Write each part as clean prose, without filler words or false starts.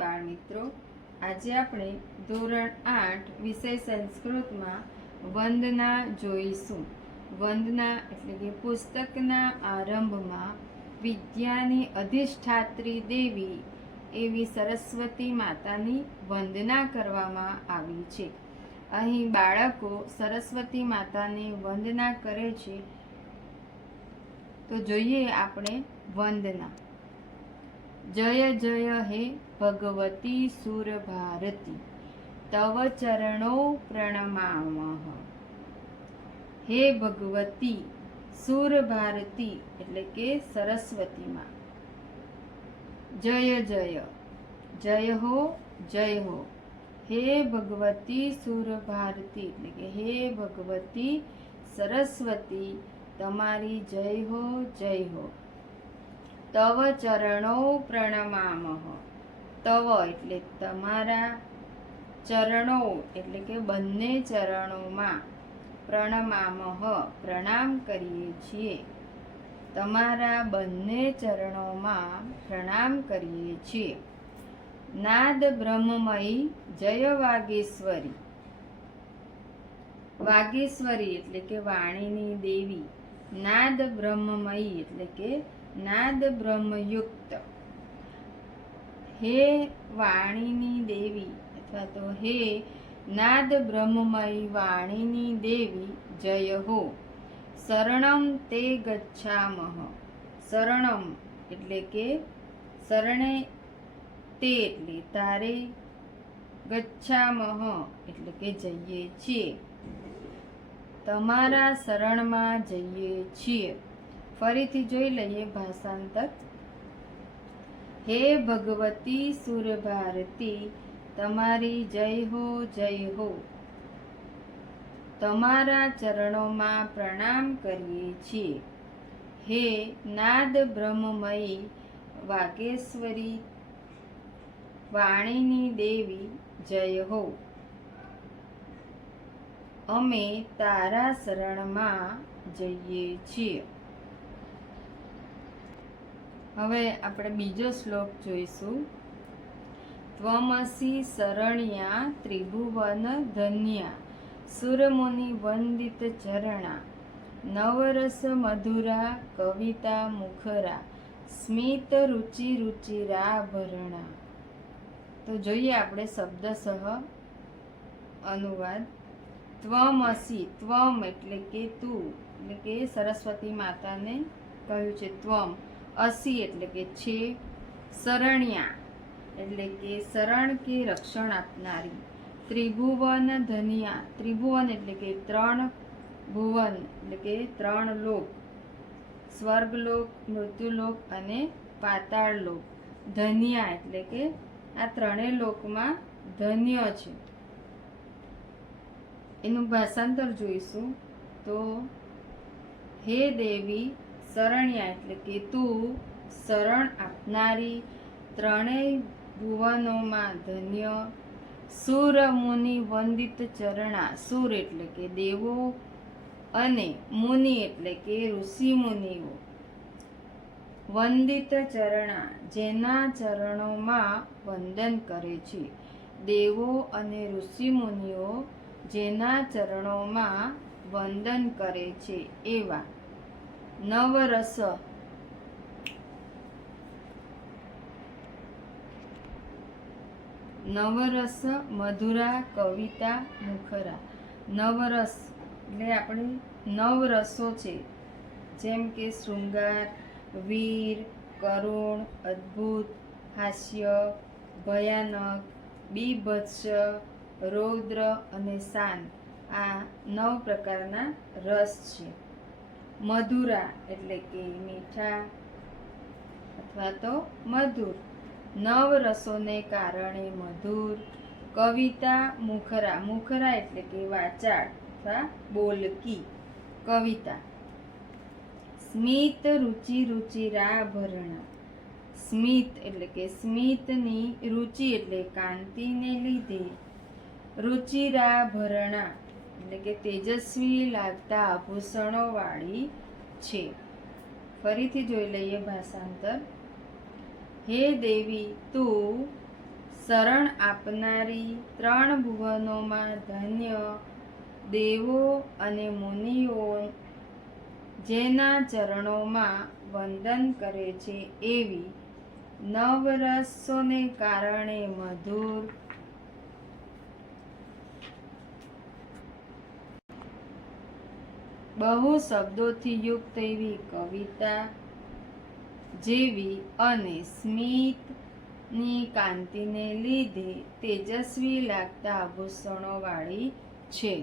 બાળ મિત્રો, આજે આપણે ધોરણ 8 વિષય સંસ્કૃતમાં વંદના જોઈશું. વંદના એટલે કે પુસ્તકના આરંભમાં વિદ્યાની અધિષ્ઠાત્રી દેવી એવી સરસ્વતી માતાની વંદના કરવામાં આવી છે. અહીં બાળકો સરસ્વતી માતાની વંદના કરે છે. તો જોઈએ આપણે વંદના. જય જય હે ભગવતી સુર ભારતી, તવ ચરણો પ્રણમામઃ. હે ભગવતી સુર ભારતી એટલે કે સરસ્વતી માં. જય જય, જય હો, જય હો. હે ભગવતી સુર ભારતી એટલે કે હે ભગવતી સરસ્વતી, તમારી જય હો, જય હો. તવ ચરણો પ્રણમામઃ. તવ એટલે તમારા, ચરણો એટલે કે બંને ચરણોમાં, પ્રણમામઃ પ્રણામ કરીએ છીએ. તમારા બંને ચરણોમાં પ્રણામ કરીએ છીએ. નાદ બ્રહ્મમયી જય વાગેશ્વરી. વાગેશ્વરી એટલે કે વાણીની દેવી. નાદ બ્રહ્મમયી એટલે કે નાદ બ્રહ્મયુક્ત. હે વાણીની દેવી અથવા તો હે નાદ બ્રહ્મમયી વાણીની દેવી, જય હો. શરણમ તે ગચ્છામઃ. શરણમ એટલે કે શરણે, તે એટલે તારે, ગચ્છામઃ એટલે કે જઈએ છીએ, તમારા શરણમાં જઈએ છીએ. ફરીથી જોઈ લઈએ ભાષાંતર. હે ભગવતી સુર ભારતી, તમારી જય હો, જય હો. તમારા ચરણોમાં પ્રણામ કરીએ છીએ. હે નાદ બ્રહ્મમયી વાગેશ્વરી વાણીની દેવી, જય હો. અમે તારા શરણમાં જઈએ છીએ. હવે આપણે બીજો શ્લોક જોઈશું. ત્વમસી શરણ્યા ત્રિભુવન ધન્યા, સુરમુનિ વંદિત ચરણા, નવરસ મધુરા કવિતા મુખરા, સ્મિત રુચિ રુચિરાભરણા. તો જોઈએ આપણે શબ્દસઃ અનુવાદ. ત્વમસી, ત્વમ એટલે કે તું, એટલે કે સરસ્વતી માતાને કહ્યું છે ત્વમ. અસી એટલે કે છે. શરણ્યા એટલે કે શરણ કે રક્ષણ આપનારી. ત્રિભુવન ધન્યા, ત્રિભુવન એટલે કે ત્રણ ભુવન એટલે કે ત્રણ લોક, સ્વર્ગલોક, મૃત્યુલોક અને પાતાળ લોક. ધન્યા એટલે કે આ ત્રણેય લોકમાં ધન્ય છે. એનું ભાષાંતર જોઈશું. તો હે દેવી શરણ્યા એટલે કે તું શરણ આપનારી, ત્રણેય ભુવનોમાં ધન્ય. સુર મુનિ વંદિત ચરણા, સુર એટલે કે દેવો અને મુનિ એટલે કે ઋષિ મુનિઓ. વંદિત ચરણા જેના ચરણોમાં વંદન કરે છે. દેવો અને ઋષિ મુનિઓ જેના ચરણોમાં વંદન કરે છે એવા. નવરસ, નવરસ મધુરા કવિતા મુખરા. નવરસ એટલે આપણી નવ રસો છે, જેમ કે શૃંગાર, વીર, કરુણ, અદ્ભુત, હાસ્ય, ભયાનક, બીભત્સ, રૌદ્ર અને શાંત. આ 9 પ્રકારના રસ છે. મધુરા એટલે કે મીઠા અથવા તો મધુર, 9 રસોને કારણે મધુર. કવિતા મુખરા, મુખરા એટલે કે વાચાળ અથવા બોલકી કવિતા. સ્મિત રુચિ રુચિરાભરણા, સ્મિત એટલે કે સ્મિતની, રુચિ એટલે કાંતિને લીધે, રુચિરાભરણા એટલે કે તેજસ્વી લાગતા આભૂષણો વાળી છે. ફરીથી જોઈ લઈએ ભાષાંતર. હે દેવી તું શરણ આપનારી ત્રણ ભુવનોમાં ધન્ય દેવો અને મુનિઓ જેના ચરણોમાં વંદન કરે છે એવી નવરસોને કારણે મધુર બહુ શબ્દોથી યુક્ત એવી કવિતા જેવી અને સ્મિતની કાંતિને લીધે તેજસ્વી લાગતા આભૂષણો વાળી છે.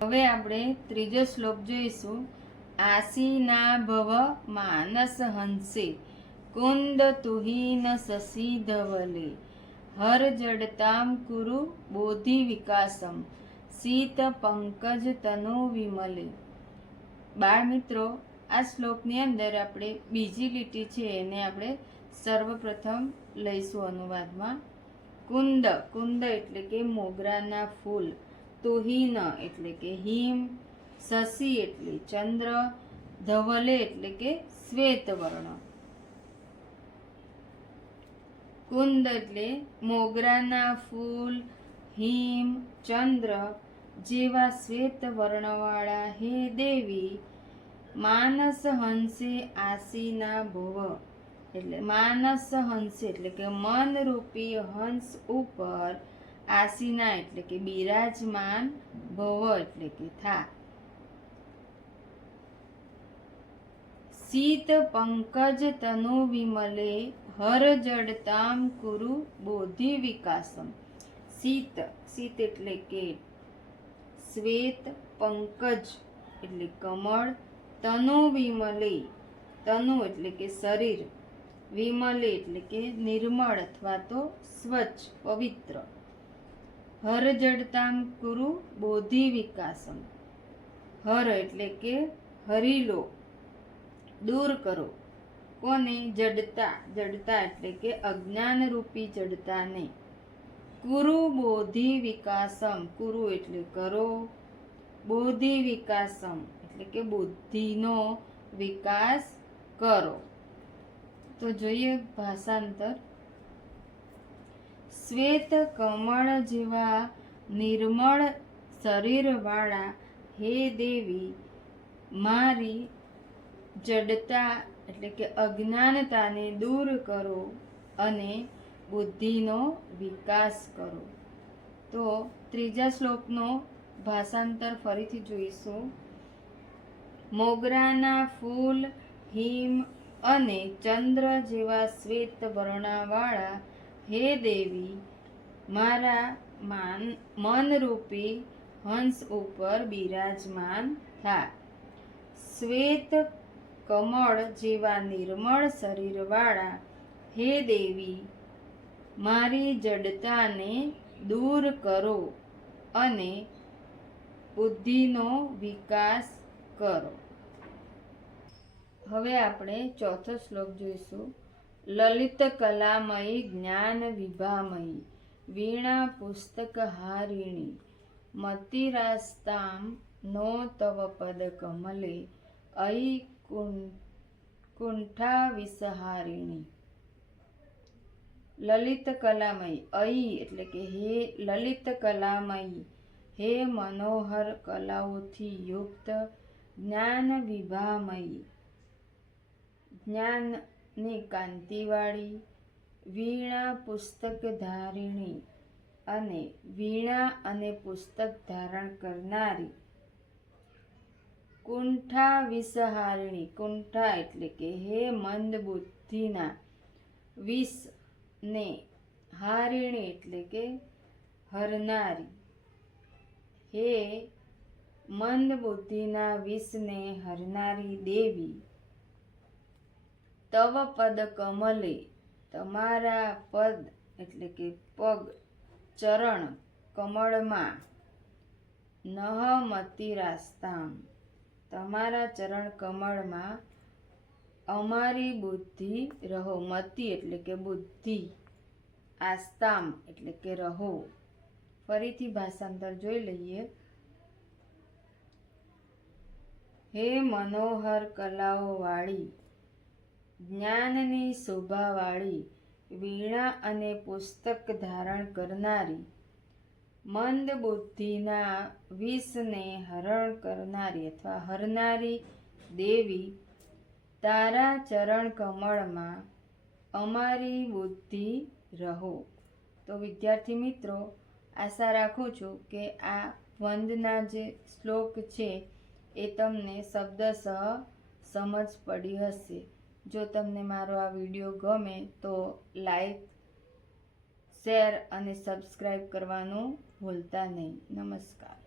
હવે આપણે ત્રીજો શ્લોક જોઈશું. આસીના ભવ માનસ હંસે કુંદ તુહીન શશી ધવલે હર જડતામ કુરુ બોધિ વિકાસમ શીત પંકજ તનુ વિમલે. બાળ મિત્રો, આ શ્લોકની અંદર આપણે બીજી લીટી છે એને આપણે સર્વપ્રથમ લઈશું અનુવાદમાં. કુંદ, કુંદ એટલે કે મોગરાના ફૂલ, તુહીન એટલે કે હિમ, શશી એટલે ચંદ્ર, ધવલે એટલે કે શ્વેત વર્ણ. કુંદ એટલે મોગરાના ફૂલ, હિમ, ચંદ્ર જેવા શ્વેત વર્ણવાળા હે દેવી, માનસ હંસે આસીના ભવ એટલે માનસ હંસે એટલે કે મનરૂપી હંસ ઉપર, આસીના એટલે કે બિરાજમાન, ભવ એટલે કે થા. શીત પંકજ તનુ વિમલે હર જડતામ કુરુ બોધિ વિકાસમ. શીત, શીત એટલે કે શ્વેત, પંકજ એટલે કમળ, તનુ વિમલે, તનુ એટલે કે શરીર, વિમલે એટલે કે નિર્મળ અથવા તો સ્વચ્છ, પવિત્ર. હર જડતામ કુરુ બોધિ વિકાસમ. હર એટલે કે હરી લો, દૂર કરો. કોને? જડતા, જડતા એટલે કે અજ્ઞાન રૂપી જડતાને. કુરુ બોધિ વિકાસમ, કુરુ એટલે કરો, બોધિ વિકાસમ એટલે કે બુદ્ધિનો વિકાસ કરો. તો જોઈએ ભાષાંતર. શ્વેત કમળ જેવા નિર્મળ શરીરવાળા હે દેવી, મારી જડતા એટલે કે અજ્ઞાનતાને દૂર કરો અને બુદ્ધિનો વિકાસ કરો. તો ત્રીજા શ્લોકનો ભાષાંતર ફરીથી જોઈશું. મોગરાના ફૂલ, હિમ અને ચંદ્ર જેવા શ્વેત વર્ણવાળા હે દેવી, મારા મનરૂપી હંસ ઉપર બિરાજમાન થા. શ્વેત કમળ જેવા નિર્મળ શરીરવાળા હે દેવી, મારી જડતાને દૂર કરો અને બુદ્ધિનો વિકાસ કરો. હવે આપણે ચોથો શ્લોક જોઈશું. લલિત કલામયી જ્ઞાન વિભામયી વીણા પુસ્તક હારિણી મતિરાસ્તામ નો તવ પદ કમલે અયી કુંઠા વિસહારિણી. લલિત કલામયી, અયી એટલે કે હે લલિત કલામયી, હે મનોહર કલાઓથી યુક્ત, જ્ઞાન વિભામયી જ્ઞાનની કાંતિવાળી, વીણા પુસ્તક ધારિણી અને વીણા અને પુસ્તક ધારણ કરનારી, કુંઠા વિસહારિણી, કુંઠા એટલે કે હે મંદ બુદ્ધિના વિષ ને, હારિણી એટલે કે હરનારી, હે મંદ બુદ્ધિના વિષને હરનારી દેવી, તવ પદ કમલે તમારા પદ એટલે કે પગ, ચરણ કમળમાં, નહ મતિરાસ્તામ તમારા ચરણ કમળમાં અમારી બુદ્ધિ રહો. મતિ એટલે કે બુદ્ધિ, આસ્તામ એટલે કે રહો. ફરીથી ભાષાંતર જોઈ લઈએ. હે મનોહર કલાઓ વાળી, જ્ઞાનની શોભાવાળી, વીણા અને પુસ્તક ધારણ કરનારી, મંદ બુદ્ધિના વિષને હરણ કરનારી અથવા હરનારી દેવી, તારા ચરણ કમળમાં અમારી બુદ્ધિ રહો. તો વિદ્યાર્થી મિત્રો, આશા રાખું છું કે આ વંદના જે શ્લોક છે એ તમને શબ્દશઃ સમજ પડી હશે. જો તમને મારો આ વિડીયો ગમે તો લાઈક, શેર અને સબસ્ક્રાઈબ કરવાનું ભૂલતા નહીં. નમસ્કાર.